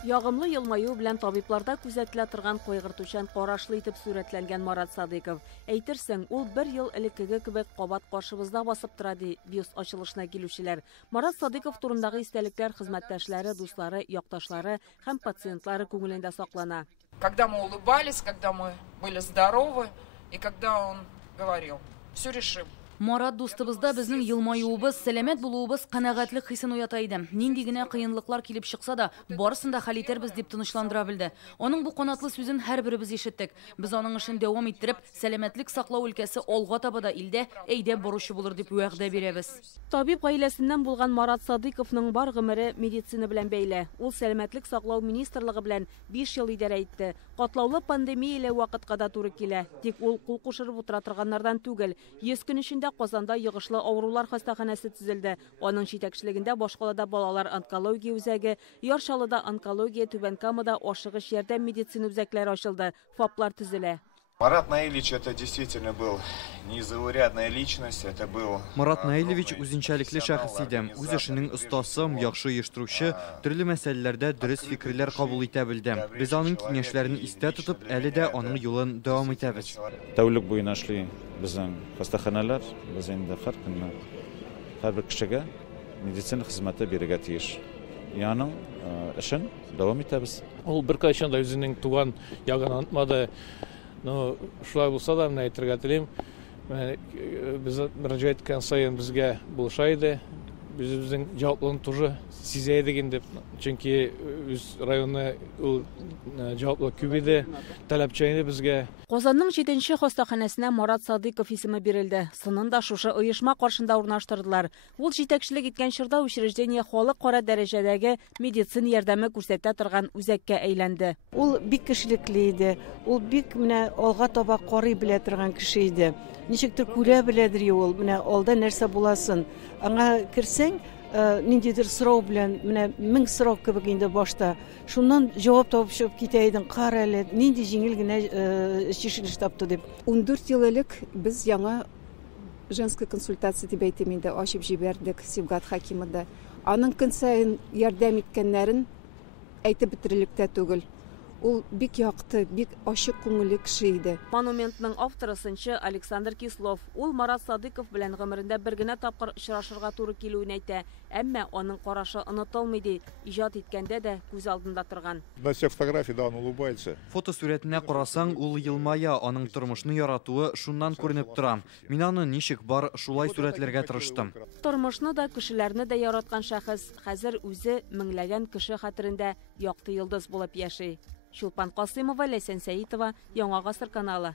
Ягымлы елмаю белән табибларда күзәтелә торган кайгыртучан карашлы итеп сурәтләнгән Марат Садыйков. Әйтерсең, ул 1 ел элеккеге кебек кабат каршыбызда басып тора ди бюст ачылышына килүчеләр. Марат Садыйков турындагы истәлекләр хезмәттәшләре, дуслары, якташлары һәм пациентлары күңелендә саклана. Когда мы улыбались, когда мы были здоровы и когда он говорил: "Все решим". Марат дустыбызда безнең елмаюыбыз, сәламәт булуыбыз канәгатьлек хисен уята иде. Нинди генә кыенлыклар килеп чыкса да, барысын да хәл итәрбез дип тынычландыра белде. Аның бу канатлы сүзен һәрберебез ишеттек. Без аның эшен дәвам иттереп, сәламәтлек саклау өлкәсе алга таба да илдә әйдә баручы булыр дип вәгъдә бирәбез. Табиб гаиләсеннән булган Марат Садыйковның бар гомере медицина белән бәйле. Ул сәламәтлек саклау министрлыгы белән 5 ел идарә итте. Катлаулы пандемияле вакытка да туры килә. Тик ул кул кушырып утыра торганнардан түгел. 100 көн эчендә Казанда йогышлы авырулар хастаханәсе төзелде. Аның җитәкчелегендә башкалада балалар онкология үзәге, Яршалыда онкология, Түбәнкамада ашыгыч ярдәм медицина үзәкләре ачылды. ФАПлар төзелә. Марат Наилевич это действительно был незаурядная личность, это был... Марат Наилевич үзенчәлекле шәхес иде. Үз эшенең остасы, яхшы оештыручы, төрле мәсьәләләрдә дөрес фикерләр кабул итә белде. Без аның киңәшләрен истә тотып, әле дә аның юлын дәвам итәбез. Тәүлек буена эшли безнең хастаханәләр, без инде һәр кешегә медицина хезмәте бирергә тиеш. Яның эшен дәвам итәбез. Ул беркайчан да үзенең туган ягын онытмады. Но шулай булса да, менә әйтергә телим, без мөрәҗәгать иткән саен безгә булыша иде. Безнең җаваплылыкны тоже сизә идек инде, чөнки үз районны ул җаваплылык күп иде, таләпчән иде безгә. Казанның 7нче хастаханәсенә Марат Садыйков исеме бирелде. Сынын да шушы оешма каршында урнаштырдылар. Ул җитәкчелек иткән чорда учреждение халыкара дәрәҗәдәге медицина ярдәме күрсәтә торган үзәккә әйләнде. Ул бик кешелекле иде. Ул бик менә алга таба карый белә торган кеше иде. Ничектер күрә беләдер ул, менә алда нәрсә буласын. Аңа керсәң, ниндидер сорау белән, менә 1000 сорау кебек инде башта. Шуннан җавап табып чыгып китә идең, кара әле, нинди җиңел генә чишелеш тапты дип. 14 ел элек без яңа женская консультация дип әйтим инде ачып җибәрдек Сибгат Хакимовда. Аның көн саен ярдәм иткәннәрен әйтеп бетерерлек тә түгел. Ул бик якты, бик ачык күңелле кеше иде. Монументның авторы сынчы Александр Кислов. Ул Марат Садыйков белән гомерендә бер генә тапкыр очрашырга туры килүен әйтә. Әмма аның карашы онытылмый ди. Иҗат иткәндә дә күз алдында торган. На всех фотографиях да он улыбается. Фотосурәтенә карасаң, ул елмая, аның тормышны яратуы шуннан күренеп тора. Мин аны ничек бар, шулай сурәтләргә тырыштым. Тормышны да, кешеләрне дә яраткан шәхес хәзер үзе меңләгән кеше хәтерендә якты йолдыз булып яши. Чулпан Касыймова, Ләйсән Сәитова, Яңа гасыр каналы.